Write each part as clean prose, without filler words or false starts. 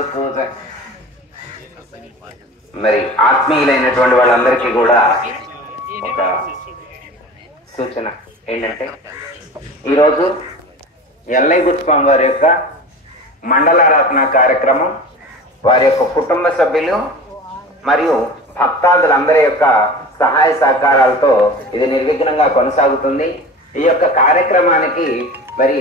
ఎందుకు మరి ఆత్మీయులైనటువంటి వాళ్ళందరికీ కూడా ఒక సూచన ఏంటంటే, ఈరోజు ఎల్లయ్య స్వామి వారి యొక్క మండలారాధన కార్యక్రమం వారి యొక్క కుటుంబ సభ్యులు మరియు భక్తాదులందరి యొక్క సహాయ సహకారాలతో ఇది నిర్విఘ్నంగా కొనసాగుతుంది. ఈ యొక్క కార్యక్రమానికి మరి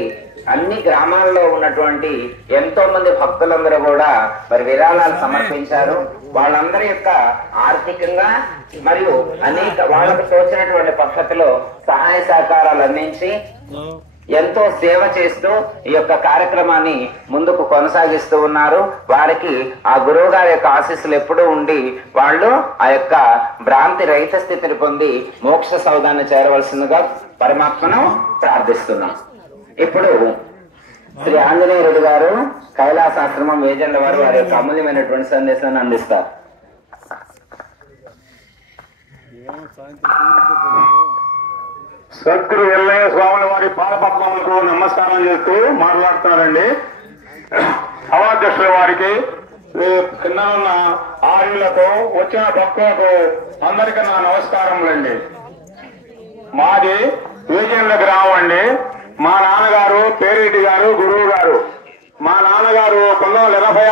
అన్ని గ్రామాల్లో ఉన్నటువంటి ఎంతో మంది భక్తులందరూ కూడా మరి విరాళాలు సమర్పించారు. వాళ్ళందరి యొక్క ఆర్థికంగా మరియు అనేక వాళ్ళకు తోచినటువంటి పద్ధతిలో సహాయ సహకారాలు అందించి ఎంతో సేవ చేస్తూ ఈ యొక్క కార్యక్రమాన్ని ముందుకు కొనసాగిస్తూ ఉన్నారు. వారికి ఆ గురువు గారి యొక్క ఆశీస్సులు ఎప్పుడూ ఉండి వాళ్ళు ఆ యొక్క భ్రాంతి రహిత స్థితిని పొంది మోక్ష సౌధాన్ని చేరవలసిందిగా పరమాత్మను ప్రార్థిస్తున్నాం. ఇప్పుడు శ్రీ ఆంజనేయ రెడ్డి గారు కైలాసాశ్రమం వేజెండ వారు వారి యొక్క అమూల్యమైనటువంటి సందేశాన్ని అందిస్తారు. సద్గురు ఎల్లయ్య స్వాముల వారి పాదపద్మములకు నమస్కారం చేస్తూ మాట్లాడుతున్నారండి. సభాధ్యక్షుల వారికి, కింద ఉన్న ఆర్యులకు, వచ్చిన భక్తులకు అందరికీ నా నమస్కారములండి. మాది వేజెండ్ల గ్రామం అండి. మా నాన్నగారు పేరెడ్డి గారు గురువు గారు. మా నాన్నగారు 1986